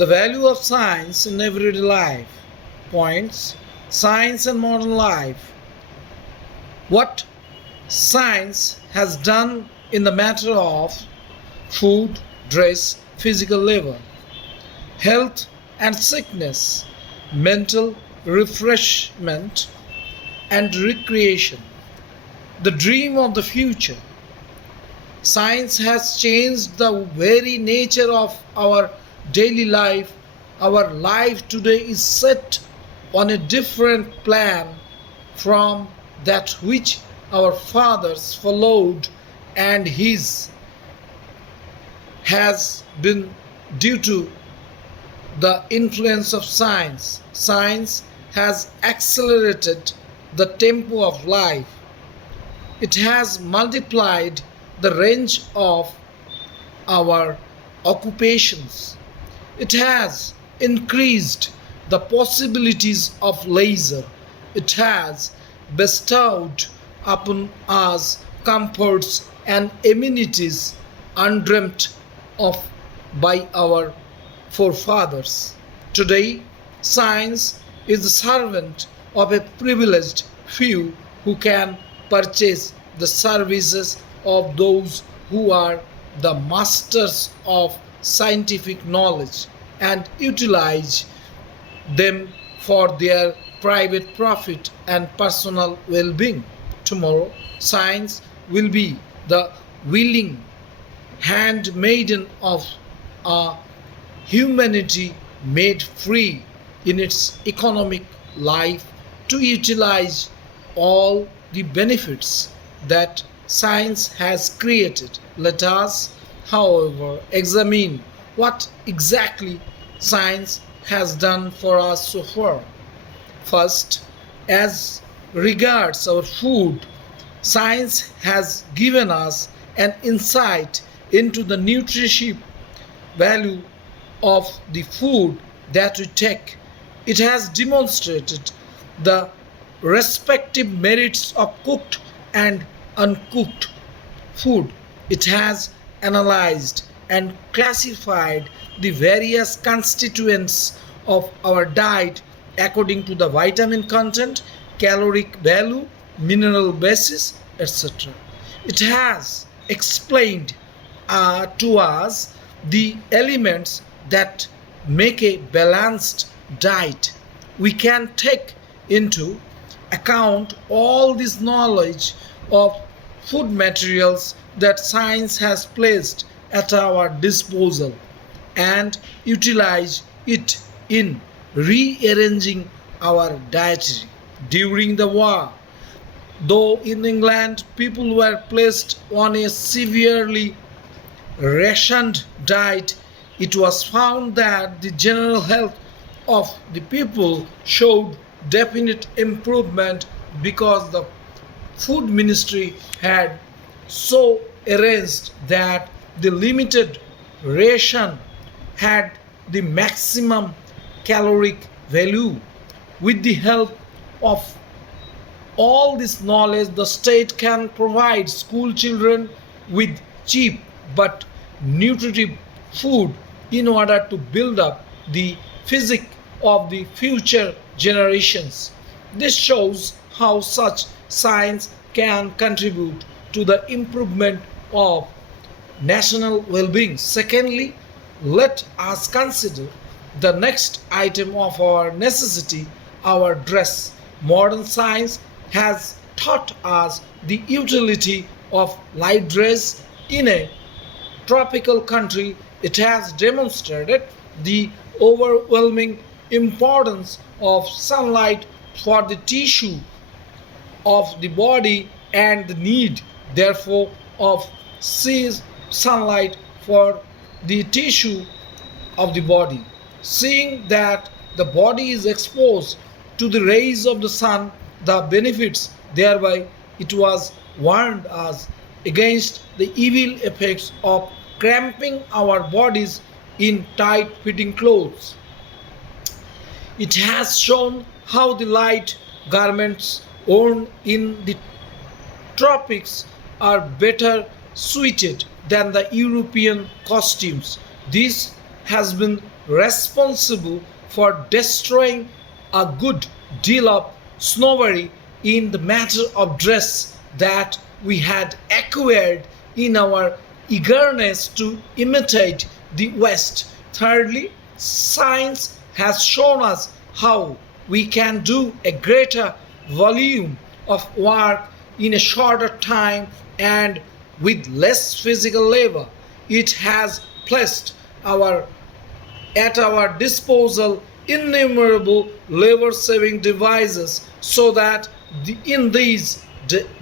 The value of science in everyday life. Points. Science and modern life. What science has done in the matter of food, dress, physical labor, health and sickness, mental refreshment and recreation, the dream of the future. Science has changed the very nature of our daily life. Our life today is set on a different plan from that which our fathers followed, and his has been due to the influence of science. Science has accelerated the tempo of life. It has multiplied the range of our occupations. It has increased the possibilities of leisure. It has bestowed upon us comforts and amenities undreamt of by our forefathers. Today, science is the servant of a privileged few who can purchase the services of those who are the masters of scientific knowledge and utilize them for their private profit and personal well being. Tomorrow, science will be the willing handmaiden of a humanity made free in its economic life to utilize all the benefits that science has created. Let us, however, examine what exactly science has done for us so far. First, as regards our food, science has given us an insight into the nutritive value of the food that we take. It has demonstrated the respective merits of cooked and uncooked food. It has analyzed and classified the various constituents of our diet according to the vitamin content, caloric value, mineral basis, etc. It has explained to us the elements that make a balanced diet. We can take into account all this knowledge of food materials that science has placed at our disposal and utilize it in rearranging our dietary. During the war, though in England people were placed on a severely rationed diet, it was found that the general health of the people showed definite improvement because the food ministry had so arranged that the limited ration had the maximum caloric value. With the help of all this knowledge, the state can provide school children with cheap but nutritive food in order to build up the physique of the future generations. This shows how such science can contribute to the improvement of national well being. Secondly, let us consider the next item of our necessity, our dress. Modern science has taught us the utility of light dress in a tropical country. It has demonstrated the overwhelming importance of sunlight for the tissue of the body and the need, therefore, of sees sunlight for the tissue of the body. Seeing that the body is exposed to the rays of the sun, the benefits thereby, it was warned us against the evil effects of cramping our bodies in tight fitting clothes. It has shown how the light garments worn in the tropics are better suited than the European costumes. This has been responsible for destroying a good deal of snobbery in the matter of dress that we had acquired in our eagerness to imitate the West. Thirdly, science has shown us how we can do a greater volume of work in a shorter time and with less physical labor. It has placed our at our disposal innumerable labor saving devices so that in these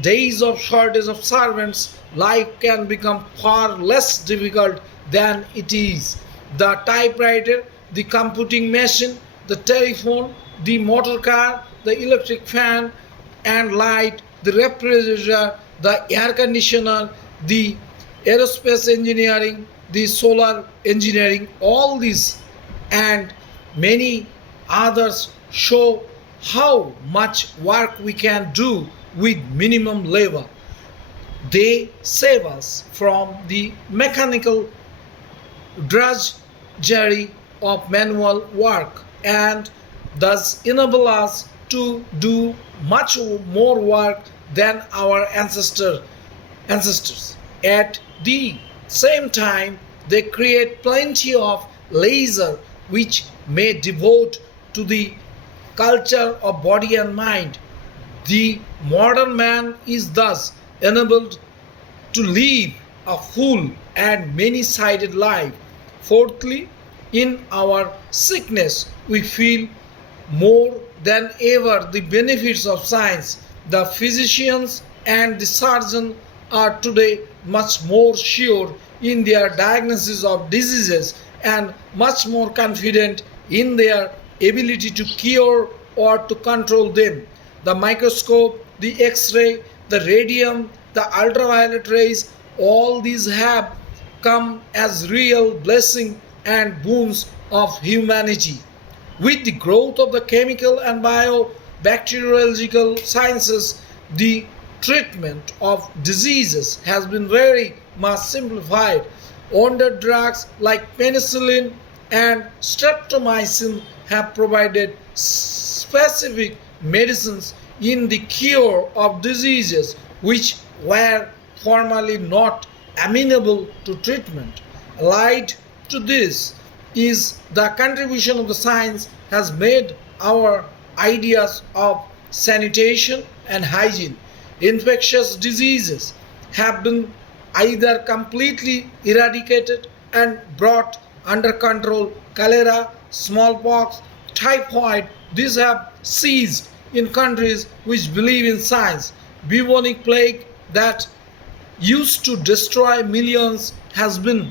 days of shortage of servants, life can become far less difficult than it is. The typewriter, the computing machine, the telephone, the motor car, the electric fan and light, the refrigerator, the air conditioner, the aerospace engineering, the solar engineering, all these and many others show how much work we can do with minimum labor. They save us from the mechanical drudgery of manual work and thus enable us to do much more work than our ancestors. At the same time, they create plenty of leisure which may devote to the culture of body and mind. The modern man is thus enabled to live a full and many sided life. Fourthly, in our sickness, we feel more than ever the benefits of science. The physicians and the surgeon are today much more sure in their diagnosis of diseases and much more confident in their ability to cure or to control them. The microscope, the X ray, the radium, the ultraviolet rays, all these have come as real blessing and boons of humanity. With the growth of the chemical and biobacteriological sciences, the treatment of diseases has been very much simplified. Wonder drugs like penicillin and streptomycin have provided specific medicines in the cure of diseases which were formerly not amenable to treatment. Allied to this is the contribution of the science has made our ideas of sanitation and hygiene. Infectious diseases have been either completely eradicated and brought under control. Cholera, smallpox, typhoid, these have ceased in countries which believe in science. Bubonic plague that used to destroy millions has been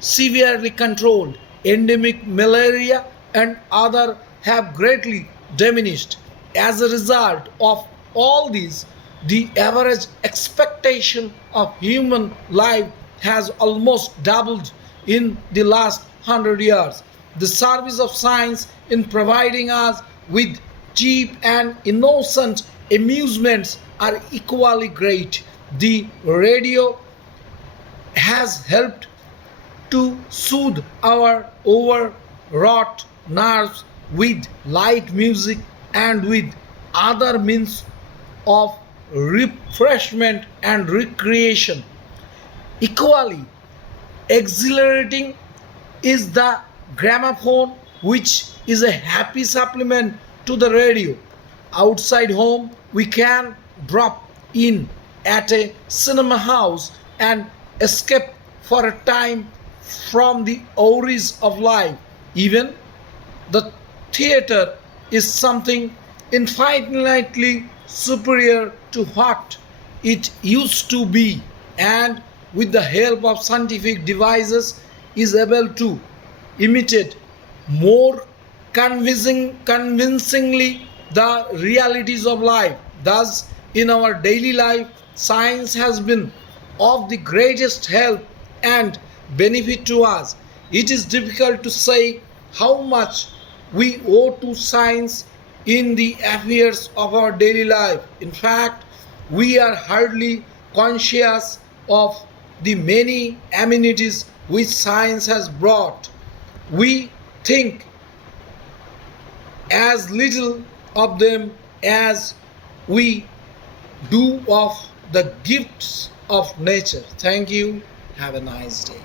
severely controlled. Endemic malaria and other have greatly diminished. As a result of all these, the average expectation of human life has almost doubled in the last 100 years. The service of science in providing us with cheap and innocent amusements are equally great. The radio has helped to soothe our overwrought nerves with light music and with other means of refreshment and recreation. Equally exhilarating is the gramophone, which is a happy supplement to the radio. Outside home, we can drop in at a cinema house and escape for a time from the worries of life. Even the theater is something infinitely superior to what it used to be, and with the help of scientific devices is able to imitate more convincingly the realities of life. Thus, in our daily life, science has been of the greatest help and benefit to us. It is difficult to say how much we owe to science in the affairs of our daily life. In fact, we are hardly conscious of the many amenities which science has brought, we think as little of them as we do of the gifts of nature. Thank you. Have a nice day.